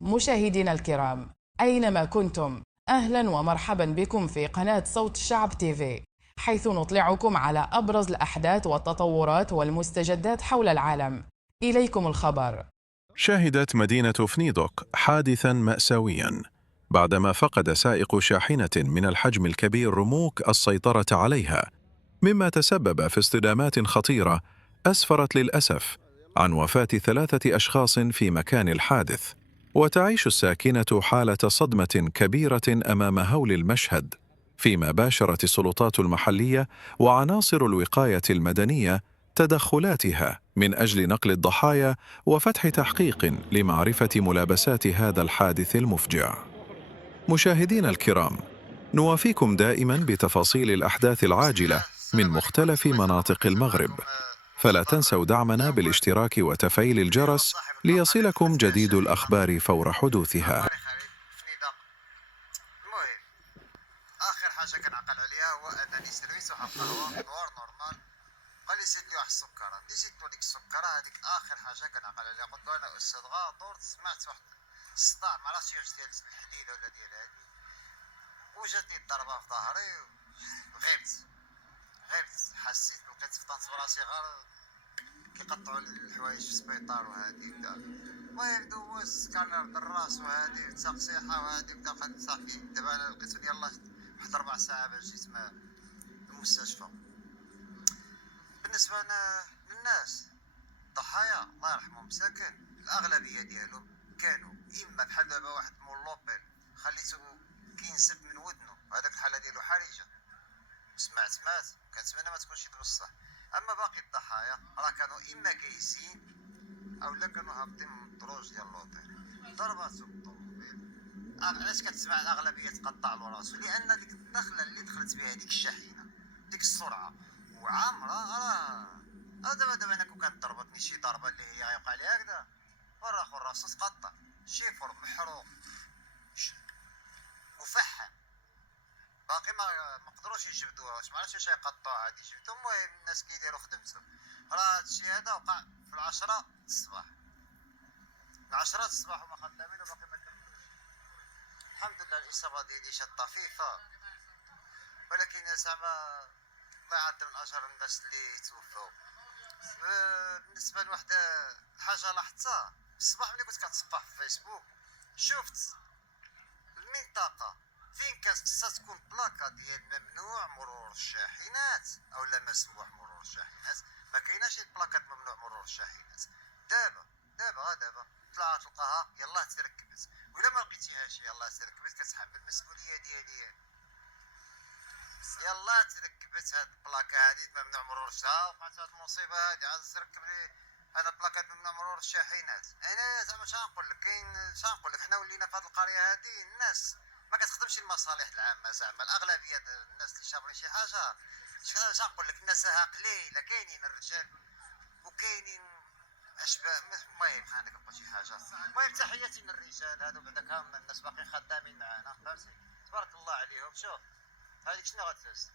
مشاهدينا الكرام، أينما كنتم، أهلا ومرحبا بكم في قناة صوت الشعب تيفي، حيث نطلعكم على أبرز الأحداث والتطورات والمستجدات حول العالم. إليكم الخبر. شهدت مدينة فنيدق حادثاً مأساوياً بعدما فقد سائق شاحنة من الحجم الكبير رموك السيطرة عليها، مما تسبب في اصطدامات خطيرة أسفرت للأسف عن وفاة 3 أشخاص في مكان الحادث. وتعيش الساكنة حالة صدمة كبيرة أمام هول المشهد، فيما باشرت السلطات المحلية وعناصر الوقاية المدنية تدخلاتها من أجل نقل الضحايا وفتح تحقيق لمعرفة ملابسات هذا الحادث المفجع. مشاهدينا الكرام، نوافيكم دائما بتفاصيل الأحداث العاجلة من مختلف مناطق المغرب، فلا تنسوا دعمنا بالاشتراك وتفعيل الجرس ليصلكم جديد الأخبار فور حدوثها. اخر حاجه كنعقل عليها هو انني سيرفيس واحد القهوه نوار نورمال، قال لي زيد لي واحد السكره، ملي زدت له ديك السكره هذيك اخر حاجه كنعقل عليها. قلت له انا استاذ غادور سمعت واحد الصداع ما عرفتش واش ديال الحديده ولا ديال هادي، وجاتني الضربه في ظهري غبت حسيت لقيت فطنت في راسي غير كيقطعوا الحوايج في السبيطار وهادي بدا. المهم دوزت سكانر الراس وهادي تصقيحه وهادي بدا بقيت صافي. دابا انا لقيتو يلاه واحد 4 ساعات باش جيت المستشفى. بالنسبه للناس الضحايا الله يرحمهم مساكن، الاغلبيه ديالهم كانوا اما بحال دابا واحد مول لوبيل خليتو كينسب من ودنو، هذاك الحاله ديالو حرجه سمعت مات، كنتمنى ما تكونش بصح. اما باقي الضحايا راه كانوا اما جايزين او لا كانوا هابطين من الدروج ديال لوطيل ضرباتو بالطوموبيل. علاش كتسمع الاغلبيه تقطع له راسو؟ لان ديك الدخله اللي دخلت بها ديك الشاحنه ديك السرعه وعامره، راه دابا انا كون كانت ضربتني شي ضربه اللي هي يوقع لي هكذا ورا اخر راسو تقطع شيفر محروق مفحم، باقي ما قدروش يجبدوها، واش ما عرفتش واش يقطعوها هادي جبدو. المهم الناس كيديروا خدمتهم. راه هادشي هذا وقع في 10 الصباح، من 10 الصباح وما خدامين وباقي ما كملوش. الحمد لله الاصابه ديالي شات طفيفه، ولكن زعما الله يعظم من اجر الناس اللي توفوا. بالنسبه لواحد الحاجه لاحظتها الصباح ملي كنت كنتصفح في فيسبوك، شفت المنطقه فين خصها تكون بلاكا ديال ممنوع مرور الشاحنات او لا مسموح مرور الشاحنات. ما كايناش البلاكات ممنوع مرور الشاحنات. دابا طلعت تلقاها يلاه تركبت، ولا ما لقيتيهاش يلاه تركبت كتحمل المسؤوليه ديالي. يلاه تركبت هاد البلاكه هادي ممنوع مرور الشاحنات، وقعت هاد المصيبه هادي عاد تركب لي انا بلاكات ممنوع مرور الشاحنات. انا زعما شنقول لك كاين شنقول لك حنا ولينا في هاد القريه هادي الناس ما كتخدمش المصالح العامه، زعما الاغلبيه الناس اللي شافوا شي حاجه شنقول لك النزاهه قليله، كاينين الرجال وكاينين اشباه. المهم خلينا نقول شي حاجه. المهم تحياتي للرجال هادو بعدا كامل الناس باقيين خدامين معانا، فهمتي؟ تبارك الله عليهم. شوف هذيك شنو غتهز